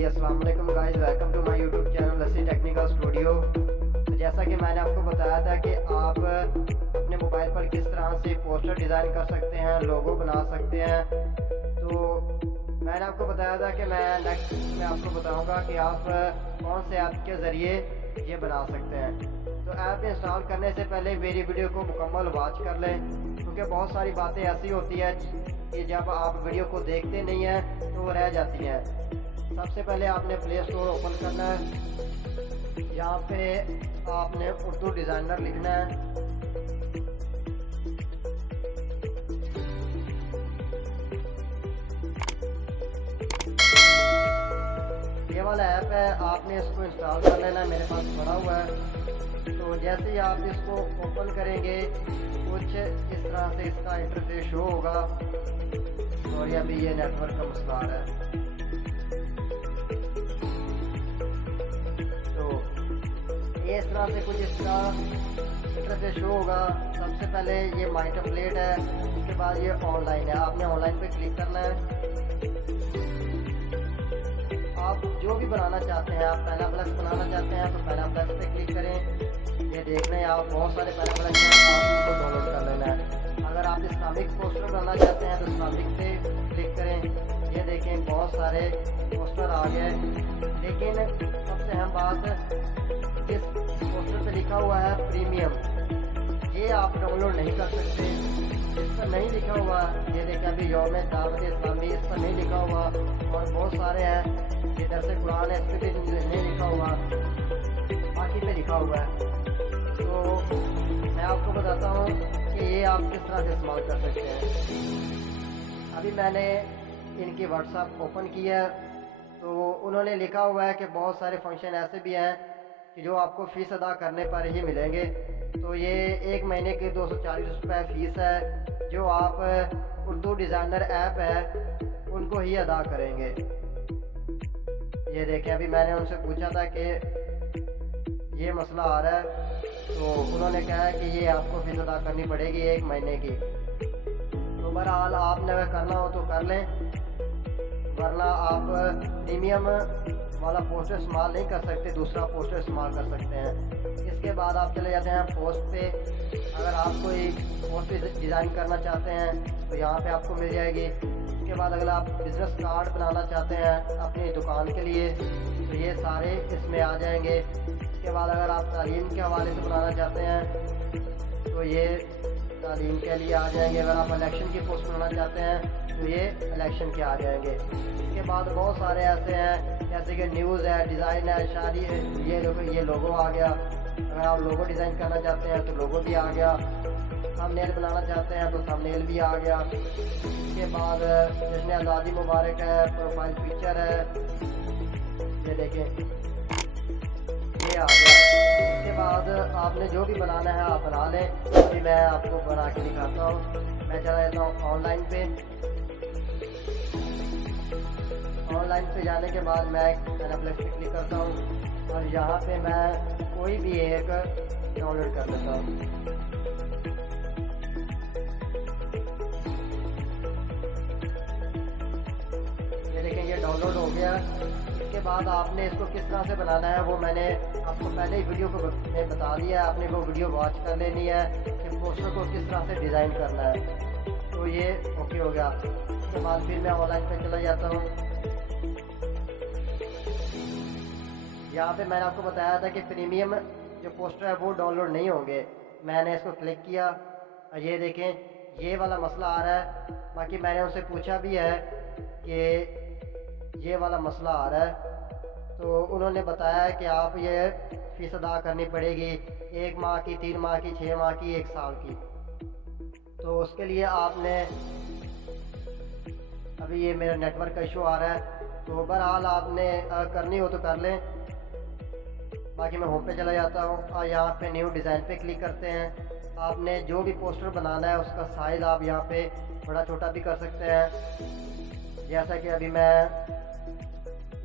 जी अस्सलाम वालेकुम guys, welcome to my YouTube channel Lassi technical studio. तो जैसा कि मैंने आपको बताया था कि आप अपने मोबाइल पर किस तरह से पोस्टर डिज़ाइन कर सकते हैं, लोगो बना सकते हैं। तो मैंने आपको बताया था कि मैं नेक्स्ट में आपको बताऊंगा कि आप कौन से ऐप के ज़रिए ये बना सकते हैं। तो ऐप इंस्टॉल करने से पहले मेरी वीडियो को मुकम्मल वॉच कर लें, क्योंकि बहुत सारी बातें ऐसी होती है कि जब आप वीडियो को देखते नहीं हैं तो वो रह जाती हैं। सबसे पहले आपने प्ले स्टोर ओपन करना है। यहाँ पे आपने उर्दू डिज़ाइनर लिखना है। ये वाला ऐप है, आपने इसको इंस्टॉल कर लेना है, मेरे पास पड़ा हुआ है। तो जैसे ही आप इसको ओपन करेंगे कुछ इस तरह से इसका इंटरफेस शो होगा। और अभी ये नेटवर्क का मसला आ रहा है। ये इस तरह से कुछ इसका इंटरफेस शो होगा। सबसे पहले ये माई टेम्पलेट है, उसके बाद ये ऑनलाइन है। आपने ऑनलाइन पे क्लिक करना है। आप जो भी बनाना चाहते हैं, आप पहला फ्लेक्स बनाना चाहते हैं तो पहला फ्लेक्स पे क्लिक करें। ये देख हैं आप बहुत सारे पहला फ्लेक्स हैं, आप इनको डाउनलोड कर लेना है। अगर आप इस्लामिक पोस्टर बनाना चाहते हैं तो इस्लामिक पे क्लिक करें। ये देखें बहुत सारे पोस्टर आ गए, लेकिन सबसे अहम बात जिस पोस्टर पे लिखा हुआ है प्रीमियम, ये आप डाउनलोड नहीं कर सकते। इस पर नहीं लिखा हुआ, ये देखें अभी यौम दावत इस्लामी, इस पर नहीं लिखा हुआ। और बहुत सारे हैं जिधर से कुरान है, इस पर भी नहीं लिखा हुआ, बाकी पे लिखा हुआ है। तो मैं आपको बताता हूँ कि ये आप किस तरह से इस्तेमाल कर सकते हैं। अभी मैंने इनकी व्हाट्सएप ओपन किया, तो उन्होंने लिखा हुआ है कि बहुत सारे फंक्शन ऐसे भी हैं कि जो आपको फ़ीस अदा करने पर ही मिलेंगे। तो ये 1 महीने के 240 रुपये फ़ीस है, जो आप उर्दू डिज़ाइनर ऐप है उनको ही अदा करेंगे। ये देखें अभी मैंने उनसे पूछा था कि ये मसला आ रहा है, तो उन्होंने कहा है कि ये आपको फ़ीस अदा करनी पड़ेगी 1 महीने की। तो बहरहाल आपने अगर करना हो तो कर लें, वरना आप प्रीमियम वाला पोस्टर इस्तेमाल नहीं कर सकते, दूसरा पोस्टर इस्तेमाल कर सकते हैं। इसके बाद आप चले जाते हैं पोस्ट पे। अगर आप कोई पोस्ट डिज़ाइन करना चाहते हैं तो यहाँ पे आपको मिल जाएगी। इसके बाद अगर आप बिज़नेस कार्ड बनाना चाहते हैं अपनी दुकान के लिए तो ये सारे इसमें आ जाएंगे। इसके बाद अगर आप तालीम के हवाले से बनाना चाहते हैं तो ये तालीम के लिए आ जाएंगे। अगर आप इलेक्शन की पोस्ट बनाना चाहते हैं तो ये इलेक्शन के आ जाएंगे। इसके बाद बहुत सारे ऐसे हैं जैसे कि न्यूज़ है, डिज़ाइन है, शादी है, ये लोगो आ गया। अगर आप लोगो डिज़ाइन करना चाहते हैं तो लोगो भी आ गया। थंबनेल बनाना चाहते हैं तो थंबनेल भी आ गया। इसके बाद जश्न आज़ादी मुबारक है, प्रोफाइल पिक्चर है, ये देखें ये आ गया। इसके बाद आपने जो भी बनाना है आप बना लें। अभी मैं आपको बना के दिखाता हूँ। मैं चला जाता हूँ ऑनलाइन पे। ऑनलाइन पे जाने के बाद मैं फ्लेक्स पे क्लिक करता हूँ और यहाँ पे मैं कोई भी एक डाउनलोड कर लेता हूँ। ये देखें ये डाउनलोड हो गया। इसके बाद आपने इसको किस तरह से बनाना है वो मैंने आपको पहले ही वीडियो को में बता दिया है। आपने वो वीडियो वॉच कर लेनी है कि पोस्टर को किस तरह से डिज़ाइन करना है। तो ये ओके हो गया। उसके बाद फिर मैं ऑनलाइन पे चला जाता हूँ। यहाँ पे मैंने आपको बताया था कि प्रीमियम जो पोस्टर है वो डाउनलोड नहीं होंगे। मैंने इसको क्लिक किया और ये देखें ये वाला मसला आ रहा है। बाकी मैंने उनसे पूछा भी है कि ये वाला मसला आ रहा है, तो उन्होंने बताया है कि आप ये फ़ीस अदा करनी पड़ेगी 1 माह की, 3 माह की, 6 माह की, 1 साल की। तो उसके लिए आपने अभी ये मेरा नेटवर्क का इशू आ रहा है, तो बहरहाल आपने करनी हो तो कर लें। बाकी मैं होम पे चला जाता हूँ और यहाँ पे न्यू डिज़ाइन पे क्लिक करते हैं। आपने जो भी पोस्टर बनाना है उसका साइज़ आप यहाँ पे बड़ा छोटा भी कर सकते हैं। जैसा कि अभी मैं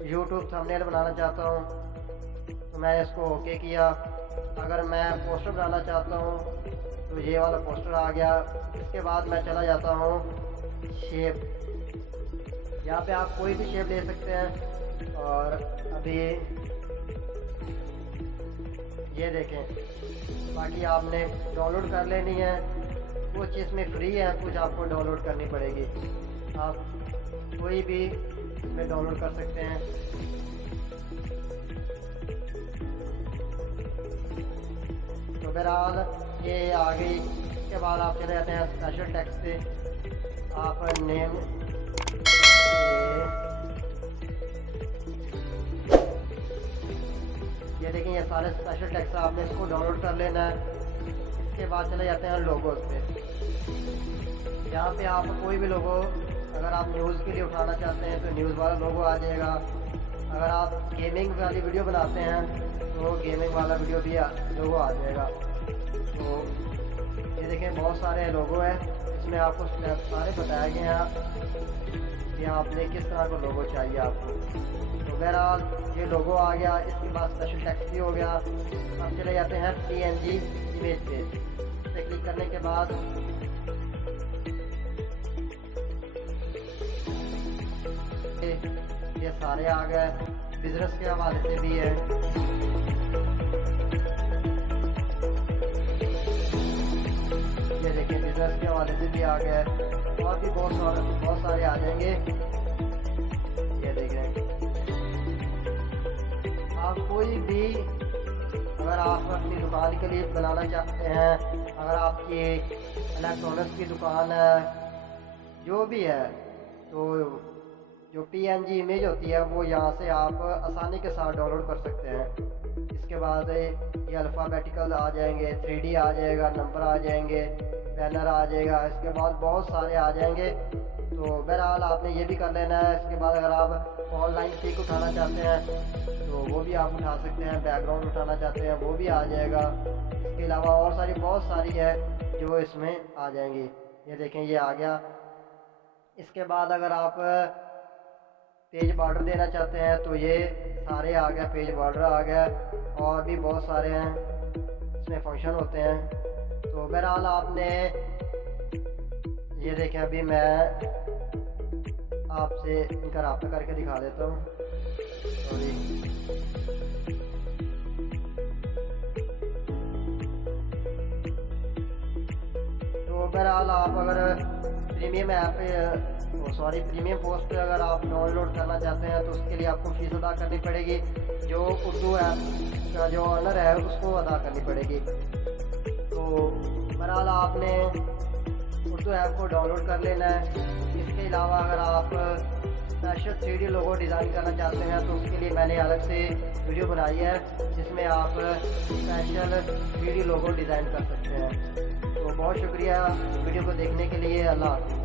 यूट्यूब थंबनेल बनाना चाहता हूँ तो मैंने इसको ओके किया। अगर मैं पोस्टर बनाना चाहता हूँ तो ये वाला पोस्टर आ गया। इसके बाद मैं चला जाता हूँ शेप यहाँ पे आप कोई भी शेप ले सकते हैं। और अभी ये देखें, बाकी आपने डाउनलोड कर लेनी है, कुछ इसमें फ्री है, कुछ आपको डाउनलोड करनी पड़ेगी। आप कोई भी इसमें डाउनलोड कर सकते हैं। तो बहरहाल ये आ गई। इसके बाद आप चले जाते हैं स्पेशल टेक्स्ट पे। आप नेम ये देखें, ये सारे स्पेशल टेक्स्ट आपने इसको डाउनलोड कर लेना है। इसके बाद चले जाते हैं लोगोस पे। यहाँ पे आप कोई भी लोगो, अगर आप न्यूज़ के लिए उठाना चाहते हैं तो न्यूज़ वाला लोगो आ जाएगा। अगर आप गेमिंग वाली वीडियो बनाते हैं तो गेमिंग वाला वीडियो भी लोगो आ जाएगा। तो ये देखें, बहुत सारे लोगो हैं, इसमें आपको स्टेप सारे बताए गए हैं कि आपने किस तरह का लोगो चाहिए आपको। तो बहरहाल ये लोगो आ गया। इसके बाद स्पेशल टेक्स्ट भी हो गया। अब चले जाते हैं PNG इमेज पे। इस पर क्लिक करने के बाद ये सारे आ गए। बिजनेस के हवाले से भी है। ये देखिए, बिजनेस के हवाले से भी आ गए और भी बहुत सारे आ जाएंगे। ये देखें, आप कोई भी, अगर आप अपनी दुकान के लिए बनाना चाहते हैं, अगर आपकी इलेक्ट्रॉनिक्स की दुकान है, जो भी है, तो जो PNG इमेज होती है वो यहाँ से आप आसानी के साथ डाउनलोड कर सकते हैं। इसके बाद ये अल्फ़ाबेटिकल आ जाएंगे, 3D आ जाएगा, नंबर आ जाएंगे, बैनर आ जाएगा। इसके बाद बहुत सारे आ जाएंगे। तो बहरहाल आपने ये भी कर लेना है। इसके बाद अगर आप ऑनलाइन पिक उठाना चाहते हैं तो वो भी आप उठा सकते हैं। बैकग्राउंड उठाना चाहते हैं वो भी आ जाएगा। इसके अलावा और बहुत सारी है जो इसमें आ जाएंगी। ये देखें, ये आ गया। इसके बाद अगर आप पेज बॉर्डर देना चाहते हैं तो ये सारे आ गया, पेज बॉर्डर आ गया। और भी बहुत सारे हैं, इसमें फंक्शन होते हैं। तो बहरहाल आपने ये देखें, अभी मैं आपसे इनका राब्ता करके दिखा देता हूँ। सॉरी, तो बहरहाल आप अगर प्रीमियम प्रीमियम पोस्ट पे अगर आप डाउनलोड करना चाहते हैं तो उसके लिए आपको फीस अदा करनी पड़ेगी। जो उर्दू ऐप का जो ऑनर है उसको अदा करनी पड़ेगी। तो बहरहाल आपने उर्दू ऐप को डाउनलोड कर लेना है। इसके अलावा अगर आप स्पेशल 3D लोगो डिज़ाइन करना चाहते हैं तो उसके लिए मैंने अलग से वीडियो बनाई है जिसमें आप स्पेशल 3D लोगो डिज़ाइन कर सकते हैं। तो बहुत शुक्रिया वीडियो को देखने के लिए। अल्लाह हाफ़िज़।